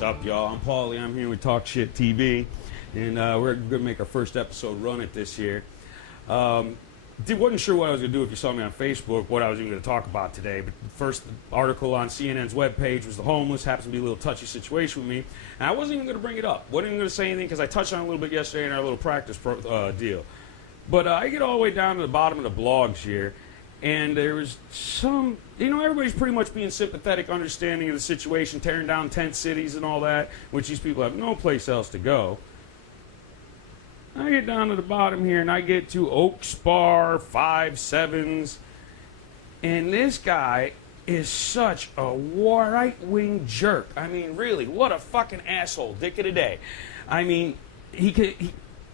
What's up, y'all? I'm Paulie. I'm here with Talk Shit TV, and we're going to make our first episode run it this year. Wasn't sure what I was going to do if you saw me on Facebook, what I was even going to talk about today. But the first article on CNN's webpage was the homeless. Happens to be a little touchy situation with me. And I wasn't even going to bring it up. Wasn't even going to say anything because I touched on it a little bit yesterday in our little practice deal. But I get all the way down to the bottom of the blogs here. And there was some, everybody's pretty much being sympathetic, understanding of the situation, tearing down tent cities and all that, which these people have no place else to go. I get down to the bottom here, and I get to Oak Spar 5-7s, and this guy is such a right-wing jerk. I mean, really, what a fucking asshole, dick of the day. I mean,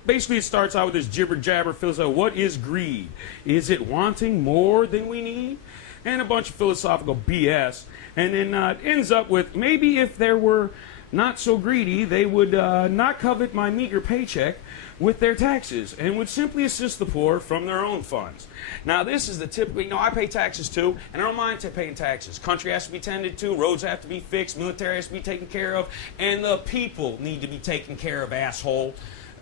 basically, it starts out with this jibber-jabber philosophy. What is greed? Is it wanting more than we need? And a bunch of philosophical BS. And then it ends up with, maybe if there were not so greedy, they would not covet my meager paycheck with their taxes and would simply assist the poor from their own funds. Now, this is the typical, I pay taxes too, and I don't mind paying taxes. Country has to be tended to, roads have to be fixed, military has to be taken care of, and the people need to be taken care of, asshole.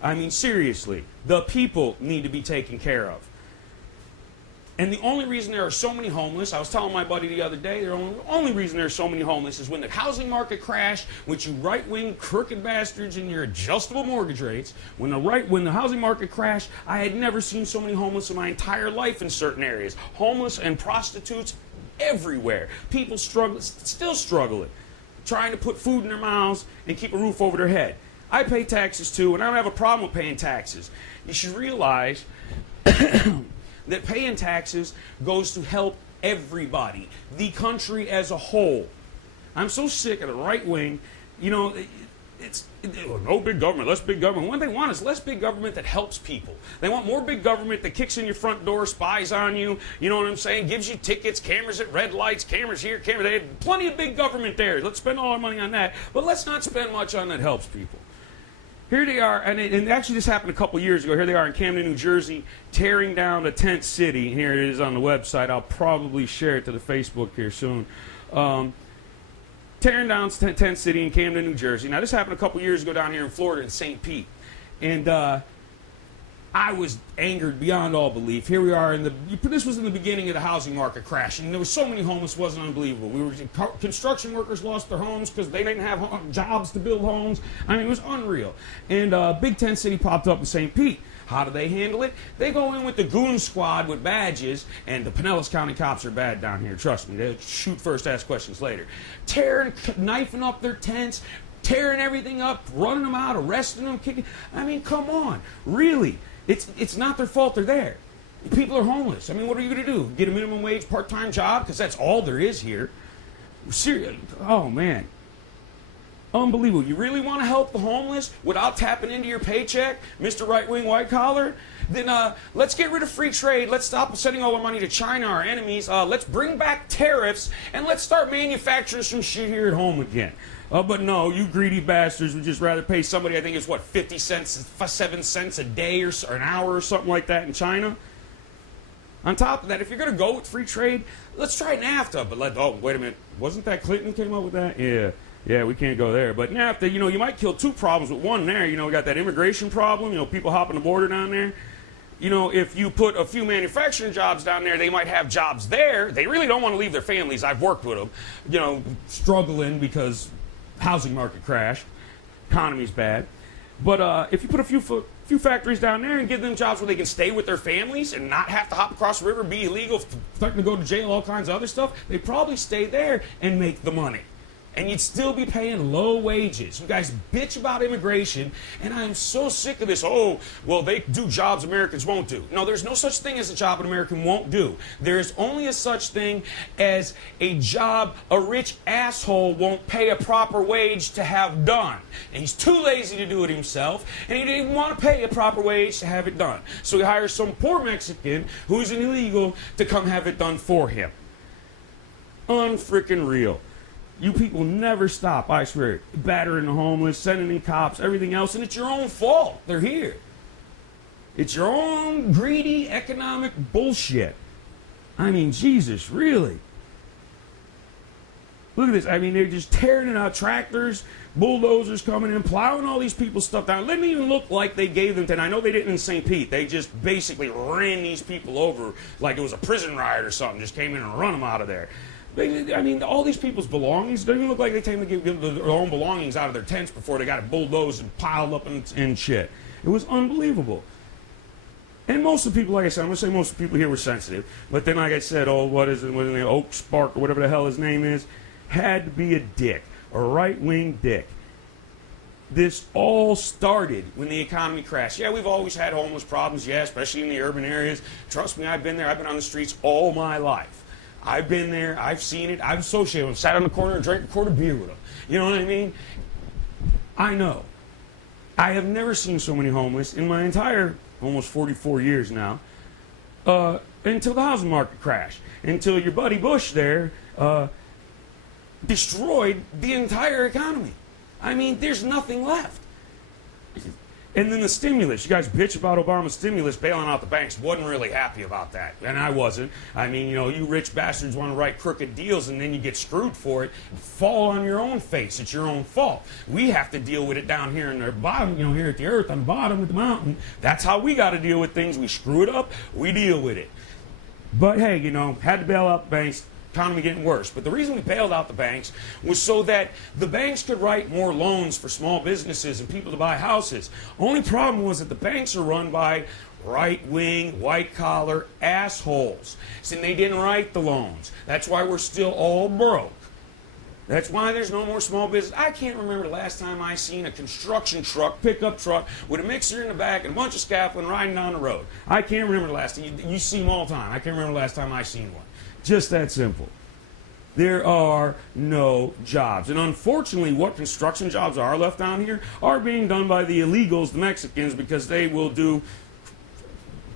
I mean, seriously, the people need to be taken care of. And the only reason there are so many homeless, I was telling my buddy the other day, the only reason there are so many homeless is when the housing market crashed, with you right-wing crooked bastards and your adjustable mortgage rates. When the housing market crashed, I had never seen so many homeless in my entire life in certain areas. Homeless and prostitutes everywhere. People still struggling, trying to put food in their mouths and keep a roof over their head. I pay taxes too, and I don't have a problem with paying taxes. You should realize that paying taxes goes to help everybody, the country as a whole. I'm so sick of the right wing. It's no big government, less big government. What they want is less big government that helps people. They want more big government that kicks in your front door, spies on you, you know what I'm saying, gives you tickets, cameras at red lights, cameras here, cameras there. Plenty of big government there. Let's spend all our money on that, but let's not spend much on that helps people. Here they are, and actually this happened a couple years ago. Here they are in Camden, New Jersey, tearing down a tent city. Here it is on the website. I'll probably share it to the Facebook here soon. Tearing down tent city in Camden, New Jersey. Now, this happened a couple years ago down here in Florida in St. Pete. And I was angered beyond all belief. Here we are this was in the beginning of the housing market crash, and there were so many homeless, it wasn't unbelievable. Construction workers lost their homes because they didn't have jobs to build homes. I mean, it was unreal. And Big Tent City popped up in St. Pete. How do they handle it? They go in with the goon squad with badges, and the Pinellas County cops are bad down here, trust me. They'll shoot first, ask questions later. Knifing up their tents, tearing everything up, running them out, arresting them, kicking. I mean, come on, really? It's not their fault they're there. People are homeless. I mean, what are you going to do? Get a minimum wage part-time job? Because that's all there is here. Seriously. Oh, man. Unbelievable. You really want to help the homeless without tapping into your paycheck, Mr. Right-Wing White Collar? Then let's get rid of free trade. Let's stop sending all our money to China, our enemies. Let's bring back tariffs, and let's start manufacturing some shit here at home again. But no, you greedy bastards would just rather pay somebody, I think it's 50 cents, 7 cents a day or an hour or something like that in China. On top of that, if you're going to go with free trade, let's try NAFTA. But wait a minute, wasn't that Clinton came up with that? Yeah, we can't go there. But NAFTA, you might kill two problems with one there. We got that immigration problem, people hopping the border down there. If you put a few manufacturing jobs down there, they might have jobs there. They really don't want to leave their families. I've worked with them, struggling because housing market crash, economy's bad. But if you put a few factories down there and give them jobs where they can stay with their families and not have to hop across the river, be illegal, starting to go to jail, all kinds of other stuff, they probably stay there and make the money. And you'd still be paying low wages. You guys bitch about immigration, and I'm so sick of this. Oh, well, they do jobs Americans won't do. No, there's no such thing as a job an American won't do. There's only a such thing as a job a rich asshole won't pay a proper wage to have done. And he's too lazy to do it himself, and he didn't want to pay a proper wage to have it done. So he hires some poor Mexican who's an illegal to come have it done for him. Unfreaking real. You people never stop, I swear. Battering the homeless, sending in cops, everything else, and it's your own fault. They're here. It's your own greedy economic bullshit. I mean, Jesus, really. Look at this. I mean, they're just tearing it out. Tractors, bulldozers coming in, plowing all these people's stuff down. It didn't even look like they gave them to. And I know they didn't in St. Pete. They just basically ran these people over like it was a prison riot or something. Just came in and run them out of there. I mean, all these people's belongings don't even look like they came to give their own belongings out of their tents before they got it bulldozed and piled up and shit. It was unbelievable. And most of the people, like I said, I'm going to say most of the people here were sensitive. But then, like I said, what is it, Oak Spark or whatever the hell his name is, had to be a dick, a right-wing dick. This all started when the economy crashed. Yeah, we've always had homeless problems, yeah, especially in the urban areas. Trust me, I've been there. I've been on the streets all my life. I've been there. I've seen it. I've associated with them. Sat on the corner and drank a quart of beer with them. You know what I mean? I know. I have never seen so many homeless in my entire almost 44 years now until the housing market crashed. Until your buddy Bush there destroyed the entire economy. I mean, there's nothing left. And then the stimulus. You guys bitch about Obama's stimulus bailing out the banks. Wasn't really happy about that. And I wasn't. I mean, you know, you rich bastards want to write crooked deals and then you get screwed for it. Fall on your own face. It's your own fault. We have to deal with it down here in the bottom, you know, here at the earth, on the bottom of the mountain. That's how we got to deal with things. We screw it up, we deal with it. But hey, you know, had to bail out the banks. Economy getting worse. But the reason we bailed out the banks was so that the banks could write more loans for small businesses and people to buy houses. Only problem was that the banks are run by right-wing, white-collar assholes. So they didn't write the loans. That's why we're still all broke. That's why there's no more small business. I can't remember the last time I seen a construction truck, pickup truck, with a mixer in the back and a bunch of scaffolding riding down the road. I can't remember the last time. You see them all the time. I can't remember the last time I seen one. Just that simple. There are no jobs. And unfortunately, what construction jobs are left down here are being done by the illegals, the Mexicans, because they will do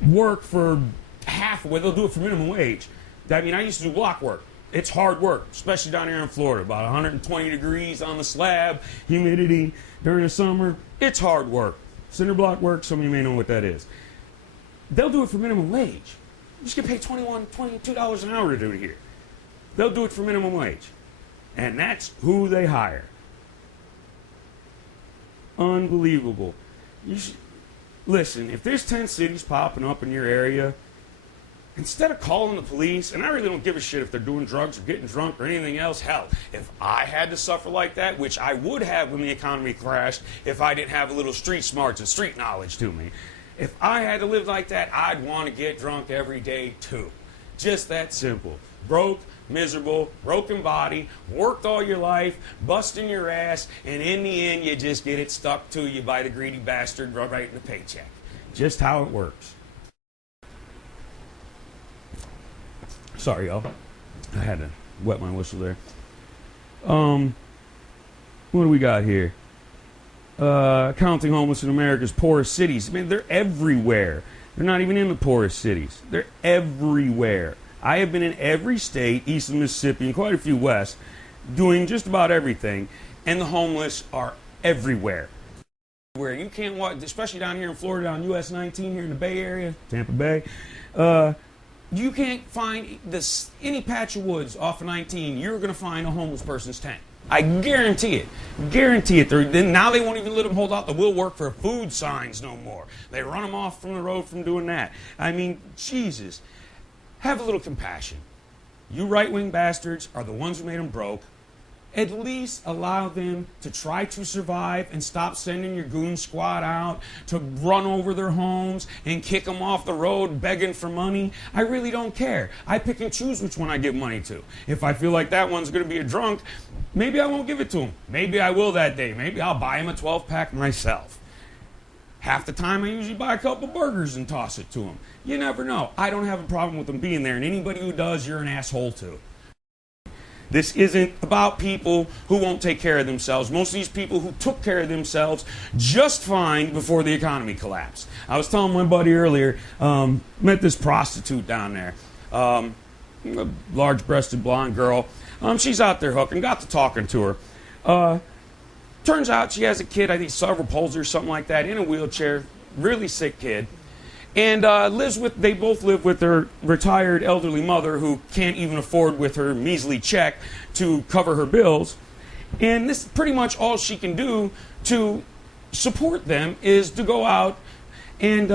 work for half, well, they'll do it for minimum wage. I mean, I used to do block work. It's hard work, especially down here in Florida. About 120 degrees on the slab, humidity during the summer. It's hard work. Cinder block work, some of you may know what that is. They'll do it for minimum wage. You just get paid $22 an hour to do it here. They'll do it for minimum wage. And that's who they hire. Unbelievable. Listen, if there's 10 cities popping up in your area, instead of calling the police, and I really don't give a shit if they're doing drugs or getting drunk or anything else, hell, if I had to suffer like that, which I would have when the economy crashed if I didn't have a little street smarts and street knowledge to me. If I had to live like that, I'd want to get drunk every day too. Just that simple. Broke, miserable, broken body, worked all your life, busting your ass, and in the end you just get it stuck to you by the greedy bastard right in the paycheck. Just how it works. Sorry, y'all. I had to wet my whistle there. What do we got here? Counting homeless in America's poorest cities. I mean, they're everywhere. They're not even in the poorest cities. They're everywhere. I have been in every state east of Mississippi and quite a few west, doing just about everything, and the homeless are everywhere. Where you can't walk, especially down here in Florida, on US 19 here in the Bay Area, Tampa Bay, you can't find any patch of woods off of 19. You're going to find a homeless person's tent. I guarantee it. Guarantee it. Now they won't even let them hold out the will work for food signs no more. They run them off from the road from doing that. I mean, Jesus. Have a little compassion. You right-wing bastards are the ones who made them broke. At least allow them to try to survive and stop sending your goon squad out to run over their homes and kick them off the road begging for money. I really don't care. I pick and choose which one I give money to. If I feel like that one's going to be a drunk, maybe I won't give it to him. Maybe I will that day. Maybe I'll buy him a 12-pack myself. Half the time I usually buy a couple burgers and toss it to him. You never know. I don't have a problem with them being there, and anybody who does, you're an asshole too. This isn't about people who won't take care of themselves. Most of these people who took care of themselves just fine before the economy collapsed. I was telling my buddy earlier, met this prostitute down there, a large-breasted blonde girl. She's out there hooking, got to talking to her. Turns out she has a kid, I think cerebral palsy or something like that, in a wheelchair, really sick kid. and they both live with their retired elderly mother who can't even afford with her measly check to cover her bills. And this pretty much all she can do to support them is to go out and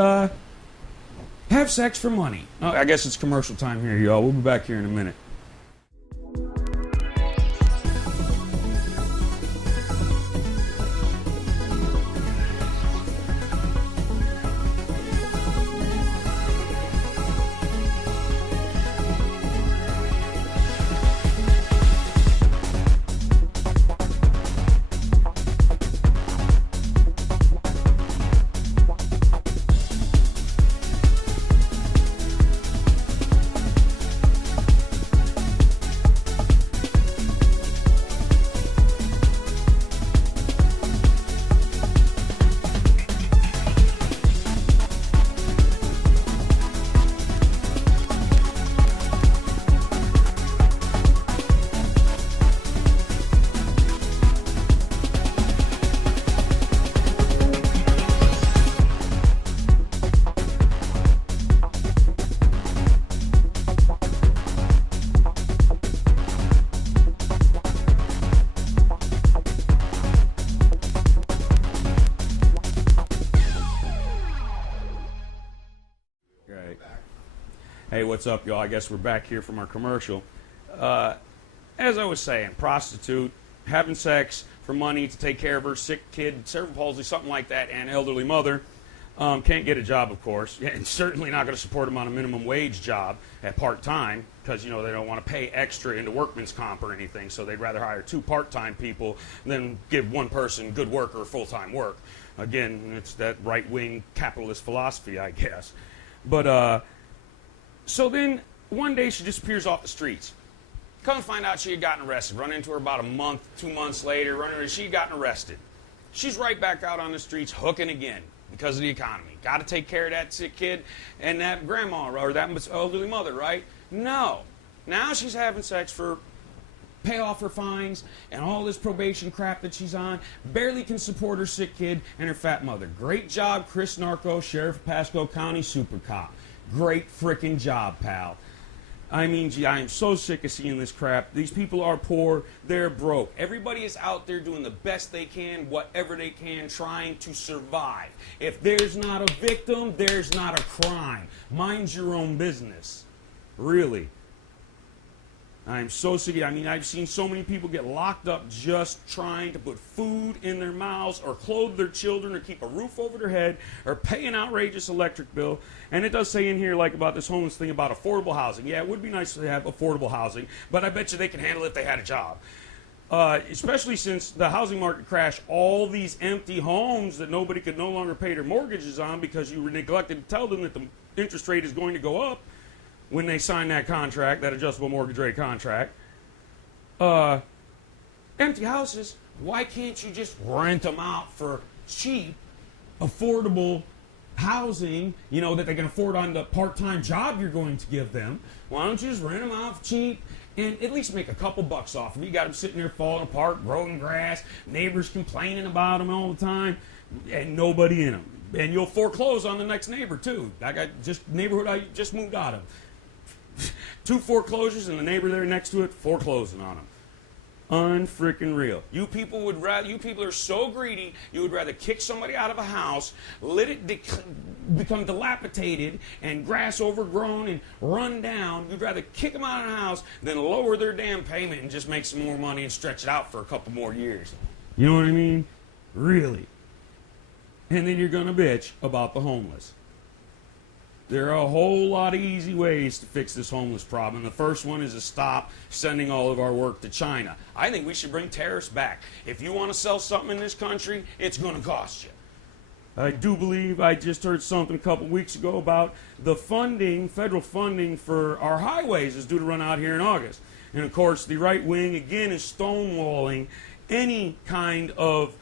have sex for money. Oh, I guess it's commercial time here, y'all. We'll be back here in a minute. Hey, what's up, y'all? I guess we're back here from our commercial. As I was saying, prostitute, having sex for money to take care of her sick kid, cerebral palsy, something like that, and elderly mother. Can't get a job, of course, and certainly not going to support them on a minimum wage job at part-time because, they don't want to pay extra into workman's comp or anything, so they'd rather hire 2 part-time people than give one person good work or full-time work. Again, it's that right-wing capitalist philosophy, I guess. But, so then one day she disappears off the streets. Come to find out she had gotten arrested. Run into her about a month, 2 months later. She had gotten arrested. She's right back out on the streets hooking again because of the economy. Got to take care of that sick kid and that grandma or that elderly mother, right? No. Now she's having sex for pay off her fines and all this probation crap that she's on. Barely can support her sick kid and her fat mother. Great job, Chris Narco, Sheriff of Pasco County, Super Cop. Great frickin' job, pal. I mean, gee, I am so sick of seeing this crap. These people are poor. They're broke. Everybody is out there doing the best they can, whatever they can, trying to survive. If there's not a victim, there's not a crime. Mind your own business. Really. I'm so sick of it. I mean, I've seen so many people get locked up just trying to put food in their mouths or clothe their children or keep a roof over their head or pay an outrageous electric bill. And it does say in here, like, about this homeless thing about affordable housing. Yeah, it would be nice to have affordable housing, but I bet you they can handle it if they had a job. Especially since the housing market crashed, all these empty homes that nobody could no longer pay their mortgages on because you were neglected to tell them that the interest rate is going to go up when they sign that contract, that adjustable mortgage rate contract. Empty houses, why can't you just rent them out for cheap, affordable housing, that they can afford on the part-time job you're going to give them? Why don't you just rent them out cheap and at least make a couple bucks off them? You got them sitting there falling apart, growing grass, neighbors complaining about them all the time, and nobody in them. And you'll foreclose on the next neighbor, too. I got just neighborhood I just moved out of. 2 foreclosures and the neighbor there next to it foreclosing on them. Unfreaking real. You people are so greedy, you would rather kick somebody out of a house, let it become dilapidated and grass overgrown and run down. You'd rather kick them out of the house than lower their damn payment and just make some more money and stretch it out for a couple more years. You know what I mean? Really. And then you're going to bitch about the homeless. There are a whole lot of easy ways to fix this homeless problem. The first one is to stop sending all of our work to China. I think we should bring tariffs back. If you want to sell something in this country, it's going to cost you. I do believe I just heard something a couple weeks ago about the funding, federal funding for our highways is due to run out here in August. And of course, the right wing, again, is stonewalling any kind of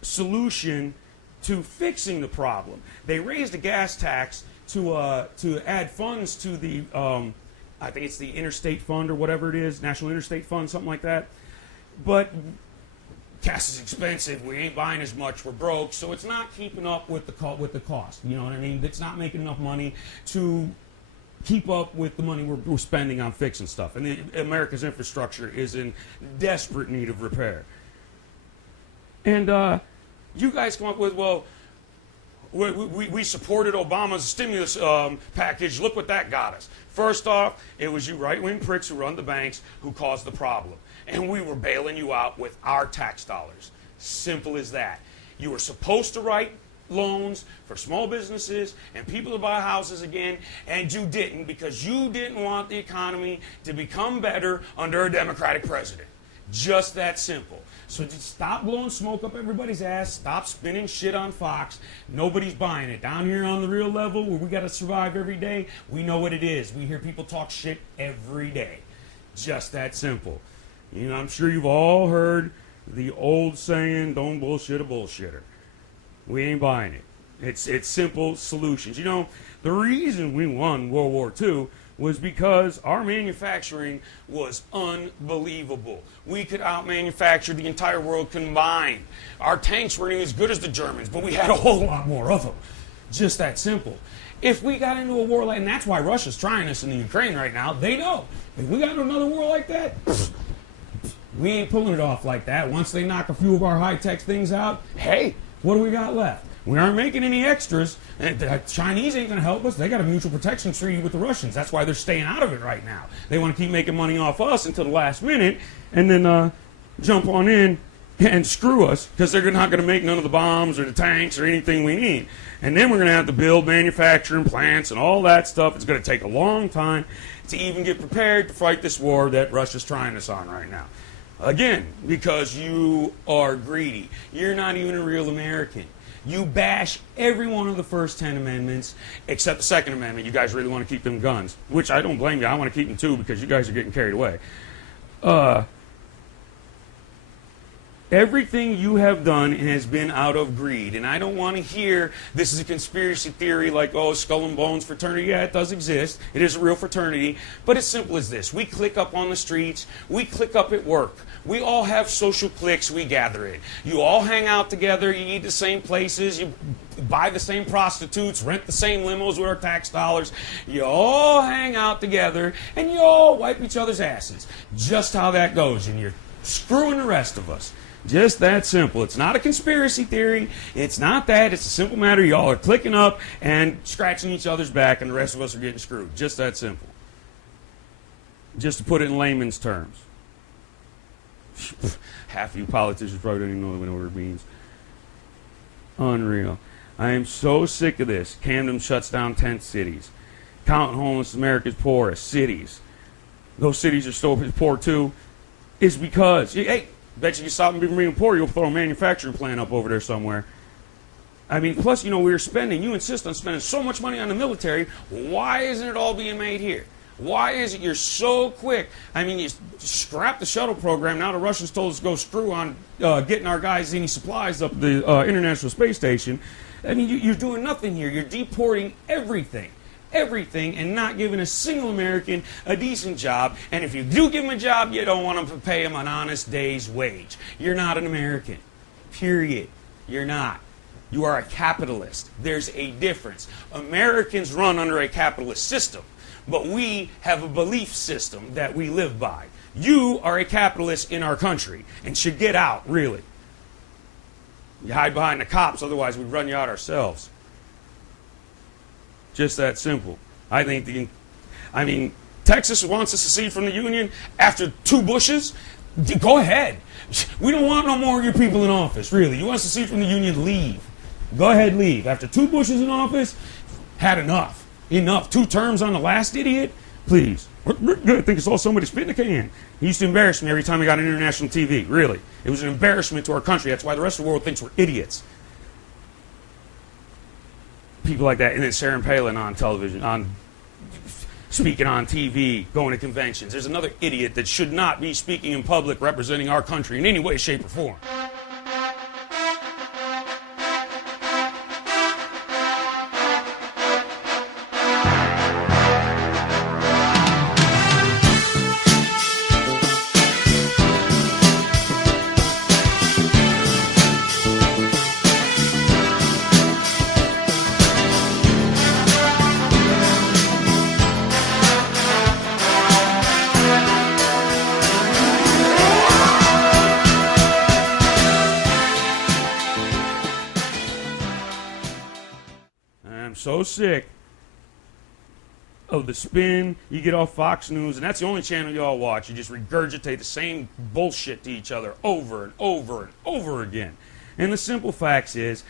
solution to fixing the problem. They raised a gas tax to add funds to the, I think it's the Interstate Fund or whatever it is, National Interstate Fund, something like that. But gas is expensive, we ain't buying as much, we're broke, so it's not keeping up with the cost. You know what I mean? It's not making enough money to keep up with the money we're spending on fixing stuff. And America's infrastructure is in desperate need of repair. And you guys come up with, well, we supported Obama's stimulus package. Look what that got us. First off, it was you right-wing pricks who run the banks who caused the problem. And we were bailing you out with our tax dollars. Simple as that. You were supposed to write loans for small businesses and people to buy houses again, and you didn't because you didn't want the economy to become better under a Democratic president. Just that simple. So just stop blowing smoke up everybody's ass. Stop spinning shit on Fox. Nobody's buying it. Down here on the real level where we got to survive every day, we know what it is. We hear people talk shit every day. Just that simple. You know, I'm sure you've all heard the old saying, don't bullshit a bullshitter. We ain't buying it. It's simple solutions. You know, the reason we won World War II was because our manufacturing was unbelievable. We could out-manufacture the entire world combined. Our tanks weren't even as good as the Germans, but we had a whole lot more of them. Just that simple. If we got into a war like, and that's why Russia's trying us in the Ukraine right now, they know. If we got into another war like that, we ain't pulling it off like that. Once they knock a few of our high-tech things out, hey, what do we got left? We aren't making any extras. And the Chinese ain't going to help us. They got a mutual protection treaty with the Russians. That's why they're staying out of it right now. They want to keep making money off us until the last minute and then jump on in and screw us because they're not going to make none of the bombs or the tanks or anything we need. And then we're going to have to build manufacturing plants and all that stuff. It's going to take a long time to even get prepared to fight this war that Russia's trying us on right now. Again, because you are greedy. You're not even a real American. You bash every one of the first 10 amendments except the Second Amendment. You guys really want to keep them guns, which I don't blame you. I want to keep them too because you guys are getting carried away. Everything you have done has been out of greed, and I don't want to hear this is a conspiracy theory like, oh, Skull and Bones fraternity. Yeah, it does exist. It is a real fraternity, but it's simple as this. We click up on the streets. We click up at work. We all have social cliques we gather in. You all hang out together. You eat the same places. You buy the same prostitutes, rent the same limos with our tax dollars. You all hang out together, and you all wipe each other's asses. Just how that goes, and you're screwing the rest of us. Just that simple. It's not a conspiracy theory. It's not that. It's a simple matter. Y'all are clicking up and scratching each other's back, and the rest of us are getting screwed. Just that simple. Just to put it in layman's terms. Half of you politicians probably don't even know what the word means. Unreal. I am so sick of this. Camden shuts down tent cities. Counting homeless America's poorest cities. Those cities are so poor too. Is because, hey, bet you stop them being poor, you'll throw a manufacturing plant up over there somewhere. I mean, plus, you know, we were spending, you insist on spending so much money on the military. Why isn't it all being made here? Why is it you're so quick? I mean, you scrap the shuttle program. Now the Russians told us to go screw on getting our guys any supplies up the International Space Station. I mean, you're doing nothing here. You're deporting everything, and not giving a single American a decent job. And if you do give them a job, you don't want them to pay them an honest day's wage. You're not an American. Period. You're not. You are a capitalist. There's a difference. Americans run under a capitalist system. But we have a belief system that we live by. You are a capitalist in our country and should get out, really. You hide behind the cops, otherwise we'd run you out ourselves. Just that simple. I think Texas wants to secede from the Union after 2 Bushes. Go ahead. We don't want no more of your people in office, really. You want to secede from the Union, leave. Go ahead, leave. After 2 Bushes in office, had enough. Enough. 2 terms on the last idiot? Please. I think it's all somebody spitting a can. He used to embarrass me every time he got on international TV. Really. It was an embarrassment to our country. That's why the rest of the world thinks we're idiots. People like that. And then Sarah Palin on television, speaking on TV, going to conventions. There's another idiot that should not be speaking in public representing our country in any way, shape, or form. I'm so sick of the spin you get off Fox News, and that's the only channel y'all watch. You just regurgitate the same bullshit to each other over and over and over again. And the simple facts is,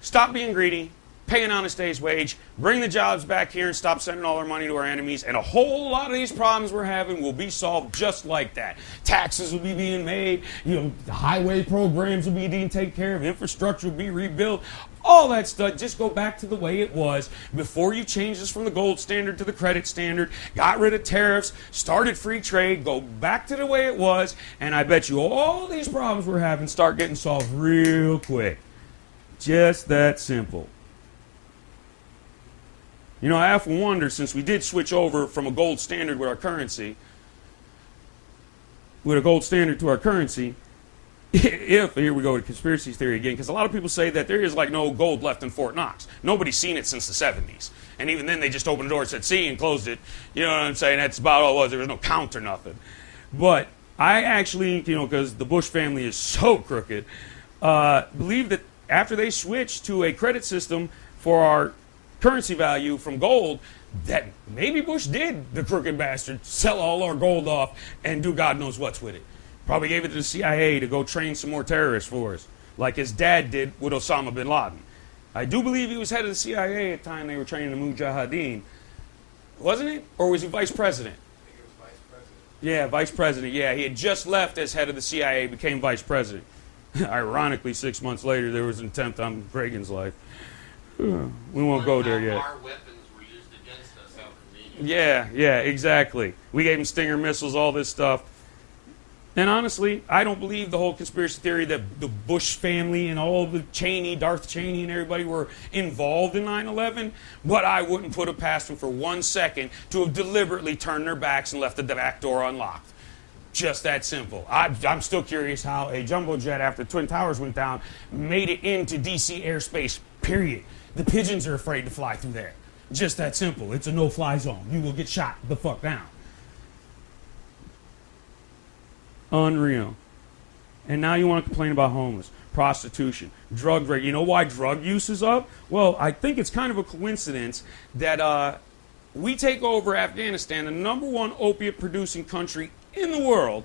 stop being greedy, pay an honest day's wage, bring the jobs back here, and stop sending all our money to our enemies, and a whole lot of these problems we're having will be solved just like that. Taxes will be being made, the highway programs will be being taken care of, infrastructure will be rebuilt, all that stuff. Just go back to the way it was before you changed this from the gold standard to the credit standard, got rid of tariffs, started free trade, go back to the way it was, and I bet you all these problems we're having start getting solved real quick. Just that simple. I often wonder, since we did switch over from a gold standard with our currency, to our currency, if, here we go with conspiracy theory again, because a lot of people say that there is like no gold left in Fort Knox. Nobody's seen it since the 70s. And even then they just opened the door and said, see, and closed it. You know what I'm saying? That's about all it was. There was no count or nothing. But I actually, because the Bush family is so crooked, believe that after they switched to a credit system for our currency value from gold, that maybe Bush did, the crooked bastard, sell all our gold off and do God knows what's with it. Probably gave it to the CIA to go train some more terrorists for us, like his dad did with Osama bin Laden. I do believe he was head of the CIA at the time they were training the Mujahideen. Wasn't it? Or was he vice president? I think it was vice president. Yeah, vice president. Yeah, he had just left as head of the CIA, became vice president. Ironically, 6 months later, there was an attempt on Reagan's life. We won't go there yet. Our weapons were used against us out convenient. Yeah, exactly. We gave him Stinger missiles, all this stuff. And honestly, I don't believe the whole conspiracy theory that the Bush family and all of the Darth Cheney and everybody were involved in 9/11, but I wouldn't put it past them for 1 second to have deliberately turned their backs and left the back door unlocked. Just that simple. I'm still curious how a jumbo jet, after the Twin Towers went down, made it into D.C. airspace, period. The pigeons are afraid to fly through there. Just that simple. It's a no-fly zone. You will get shot the fuck down. Unreal. And now you want to complain about homeless, prostitution, drug rate. You know why drug use is up? Well, I think it's kind of a coincidence that we take over Afghanistan, the #1 opiate-producing country in the world,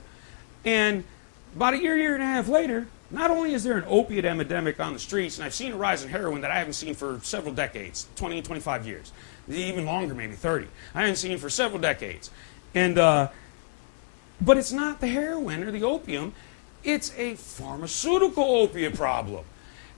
and about a year and a half later, not only is there an opiate epidemic on the streets, and I've seen a rise in heroin that I haven't seen for several decades, 20, 25 years, even longer, maybe 30. I haven't seen for several decades. And but it's not the heroin or the opium. It's a pharmaceutical opiate problem.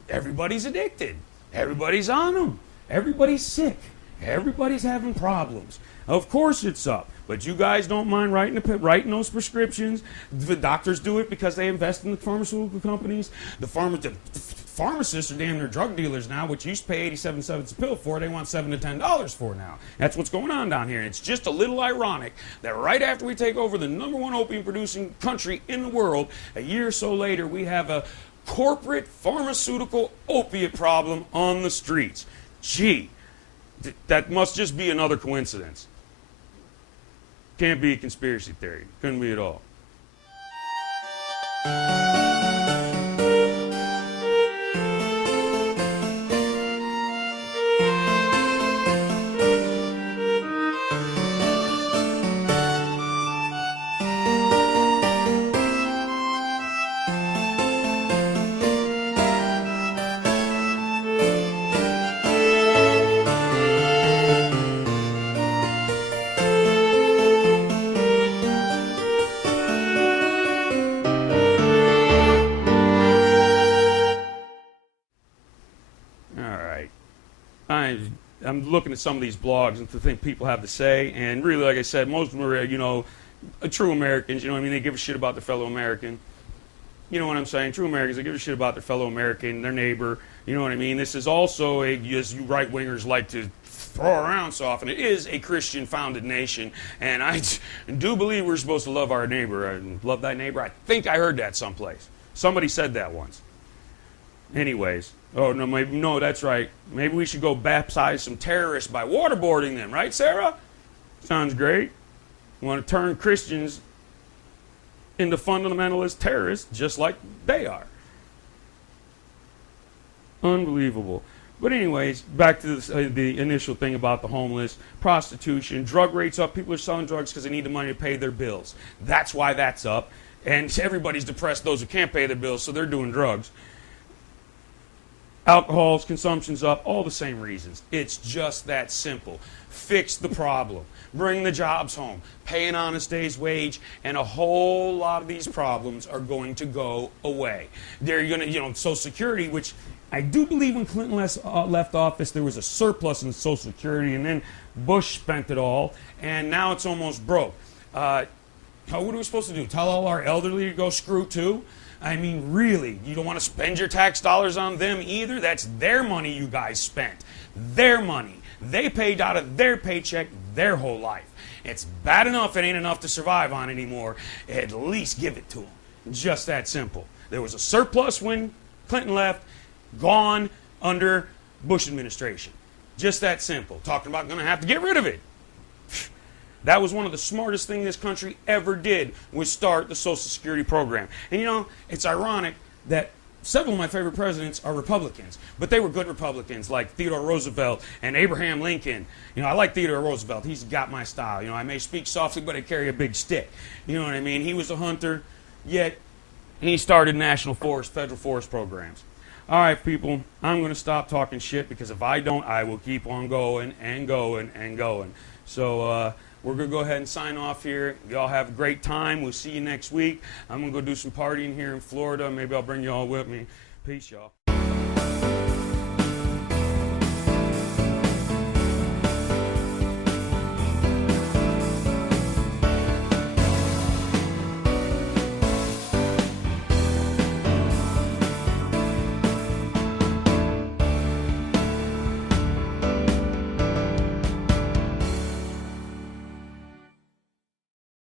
Everybody's addicted. Everybody's on them. Everybody's sick. Everybody's having problems. Of course it's up. But you guys don't mind writing those prescriptions. The doctors do it because they invest in the pharmaceutical companies. The pharmacists are damn near drug dealers now, which you used to pay 87 cents a pill for. They want $7 to $10 for now. That's what's going on down here. And it's just a little ironic that right after we take over the #1 opium-producing country in the world, a year or so later, we have a corporate pharmaceutical opiate problem on the streets. Gee, that must just be another coincidence. Can't be a conspiracy theory. Couldn't be at all. I'm looking at some of these blogs and to think people have to say, and really, like I said, most of them are, true Americans. You know what I mean? They give a shit about their fellow American. You know what I'm saying? True Americans, they give a shit about their fellow American, their neighbor. You know what I mean? This is also as you right-wingers like to throw around so often, it is a Christian-founded nation, and I do believe we're supposed to love our neighbor. Love thy neighbor. I think I heard that someplace. Somebody said that once. Anyways. Oh, no, that's right. Maybe we should go baptize some terrorists by waterboarding them, right, Sarah? Sounds great. We want to turn Christians into fundamentalist terrorists just like they are. Unbelievable. But anyways, back to this, the initial thing about the homeless, prostitution, drug rates up. People are selling drugs because they need the money to pay their bills. That's why that's up. And everybody's depressed, those who can't pay their bills, so they're doing drugs. Alcohol's consumption's up, all the same reasons. It's just that simple. Fix the problem. Bring the jobs home. Pay an honest day's wage, and a whole lot of these problems are going to go away. They're going to, Social Security, which I do believe when Clinton left office, there was a surplus in Social Security, and then Bush spent it all, and now it's almost broke. What are we supposed to do? Tell all our elderly to go screw too? I mean, really, you don't want to spend your tax dollars on them either? That's their money you guys spent. Their money. They paid out of their paycheck their whole life. It's bad enough it ain't enough to survive on anymore. At least give it to them. Just that simple. There was a surplus when Clinton left, gone under Bush administration. Just that simple. Talking about going to have to get rid of it. That was one of the smartest things this country ever did, was start the Social Security program. And it's ironic that several of my favorite presidents are Republicans, but they were good Republicans, like Theodore Roosevelt and Abraham Lincoln. I like Theodore Roosevelt. He's got my style. I may speak softly, but I carry a big stick. You know what I mean? He was a hunter, yet he started national forest, federal forest programs. All right, people, I'm going to stop talking shit, because if I don't, I will keep on going and going and going. So, we're going to go ahead and sign off here. Y'all have a great time. We'll see you next week. I'm going to go do some partying here in Florida. Maybe I'll bring you all with me. Peace, y'all.